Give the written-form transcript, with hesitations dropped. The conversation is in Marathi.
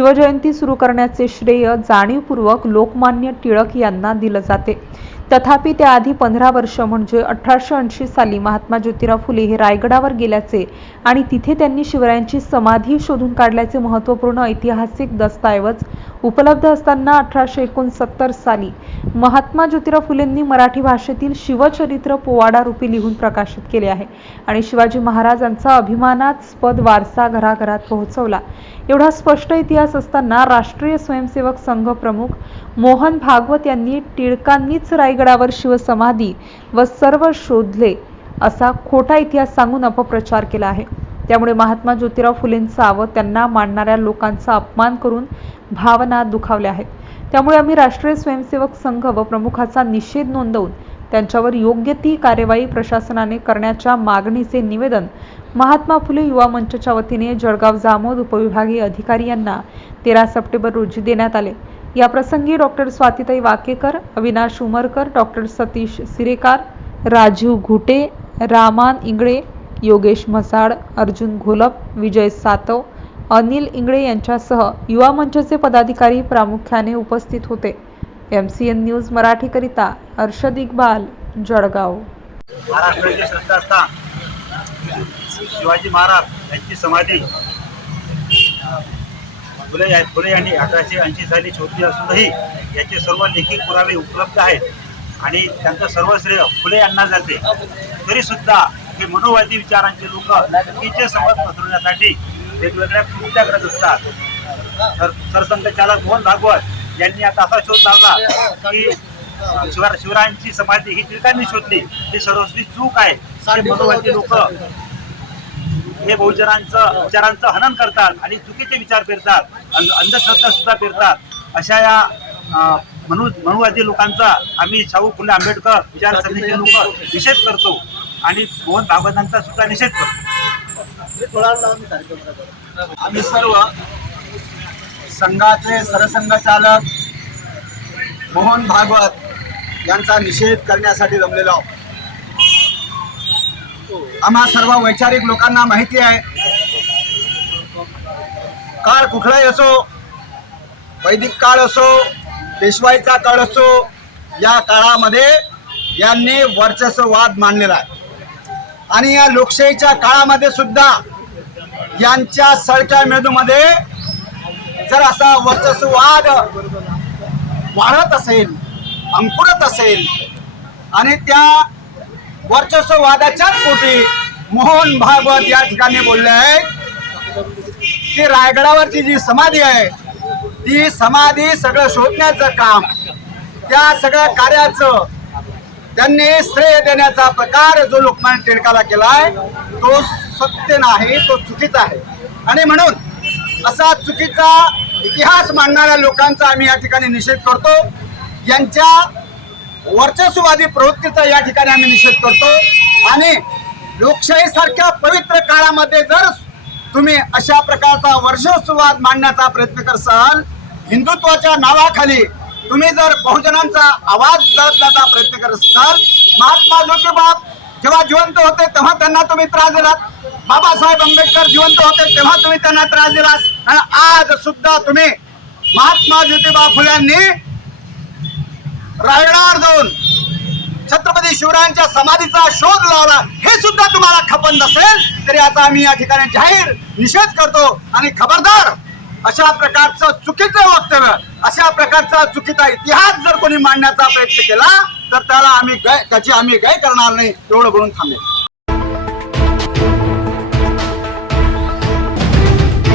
शिवजयंती सुरू करण्याचे श्रेय जाणीवपूर्वक लोकमान्य टिळक यांना दिलं जाते। तथापि त्याआधी 15 वर्ष म्हणजे 1880 साली महात्मा ज्योतिराव फुले हे रायगडावर गेल्याचे आणि तिथे त्यांनी शिवरायांची समाधी शोधून काढल्याचे महत्त्वपूर्ण ऐतिहासिक दस्तऐवज उपलब्ध असताना 1869 साली महात्मा ज्योतिराव फुलेंनी मराठी भाषेतील शिवचरित्र पोवाडा रूपी लिहून प्रकाशित केले आहे आणि शिवाजी महाराजांचा अभिमानास्पद वारसा घराघरात पोहोचवला। एवढा स्पष्ट इतिहास असताना राष्ट्रीय स्वयंसेवक संघ प्रमुख मोहन भागवत यांनी टिळकांनीच रायगडावर शिवसमाधी व सर्व शोधले असा खोटा इतिहास सांगून अपप्रचार केला आहे। त्यामुळे महात्मा ज्योतिराव फुलेंचा व त्यांना मानणाऱ्या लोकांचा अपमान करून भावना दुखावल्या आहेत। त्यामुळे आम्ही राष्ट्रीय स्वयंसेवक संघ व प्रमुखाचा निषेध नोंदवून त्यांच्यावर योग्य ती कार्यवाही प्रशासनाने करण्याच्या मागणीचे निवेदन महात्मा फुले युवा मंचच्या वतीने जळगाव जामोद उपविभागीय अधिकारी यांना 13 सप्टेंबर रोजी देण्यात आले। या प्रसंगी डॉक्टर स्वातीताई वाकेकर, अविनाश उमरकर, डॉक्टर सतीश सिरेकार, राजीव घुटे, रामान इंगळे, योगेश म्हसाड, अर्जुन घोलप, विजय सातव, अनिल इंगळे यांच्यासह युवा मंचचे पदाधिकारी प्रामुख्याने उपस्थित होते। MCN न्यूज मराठीकरिता अर्शद इक्बाल, जळगाव। महाराष्ट्राचे श्रद्धास्थान शिवाजी महाराज यांची समाधी फुले यांनी 1880 साली शोधली असूनही याचे सर्व लेखी पुरावे उपलब्ध आहेत आणि त्यांचं सर्व श्रेय फुले यांना जाते। तरी सुद्धा हे मनोवादी विचारांचे लोक चुकीचे समज पसरवण्यासाठी वेगवेगळ्या कृत्या करत असतात। सरसंघचालक मोहन भागवत यांनी आता असा शोध लावला की शिवरायांची समाधी ही टिळकांनी शोधली, ही सर्वस्वी चूक आहे। मनोवादी लोक हे बहुजनांचं विचारांचं हनन करतात आणि चुकीचे विचार पेरतात, अंधश्रद्धा सुद्धा पेरतात। अशा या मनुवादी लोकांचा आम्ही शाहू फुले आंबेडकर विचारसरणीचे लोक निषेध करतो आणि मोहन भागवतांचा सुद्धा निषेध करतो। आम्ही सर्व संघाचे सरसंघचालक मोहन भागवत यांचा निषेध करण्यासाठी जमलेलो आहोत। आम्हा सर्व वैचारिक लोकांना माहिती आहे, काळ कुठलाही असो, वैदिक काळ असो, पेशवाईचा काळ असो, या काळामध्ये यांनी वर्चस्ववाद मांडलेला आहे आणि या लोकशाहीच्या काळामध्ये सुद्धा यांच्या सळक्या मेंदूमध्ये जर असा वर्चस्ववाद वाढत असेल, अंकुरत असेल आणि त्या वर्चस्ववादाच्याच पोटी मोहन भागवत या ठिकाणी बोलले आहे की रायगडावरची जी समाधी आहे ती समाधी सगळं शोधण्याचं काम, त्या सगळ्या कार्याचं त्यांनी श्रेय देण्याचा प्रकार जो लोकमान्य टिळकाला केलाय तो सत्य नाही, तो चुकीचा आहे। आणि म्हणून असा चुकीचा इतिहास मांडणाऱ्या लोकांचा आम्ही या ठिकाणी निषेध करतो। यांच्या वर्चस्ववादी प्रवृत्तीचा या ठिकाणी आम्ही निषेध करतो आणि लोकशाहीसारख्या पवित्र काळामध्ये जर तुम्ही अशा प्रकारचा वर्चस्ववाद मांडण्याचा प्रयत्न करसाल, हिंदुत्वाच्या नावाखाली तुम्ही जर बहुजनांचा आवाज दळण्याचा प्रयत्न करत असाल, महात्मा ज्योतिबा जेव्हा जिवंत होते तेव्हा त्यांना तुम्ही त्रास दिलात, बाबासाहेब आंबेडकर जिवंत होते तेव्हा तुम्ही त्यांना त्रास दिलात आणि आज सुद्धा तुम्ही महात्मा ज्योतिबा फुल्यांनी रायगडावर जाऊन छत्रपती शिवरायांच्या समाधीचा शोध लावला, हे सुद्धा तुम्हाला खपत नसेल तरी आता आम्ही या ठिकाणी जाहीर निषेध करतो आणि खबरदार अशा प्रकारचं चुकीचं वक्तव्य, अशा प्रकारचा चुकीचा इतिहास जर कोणी मांडण्याचा प्रयत्न केला तर त्याला त्याची आम्ही गाय करणार नाही, एवढं बोलून थांबेल।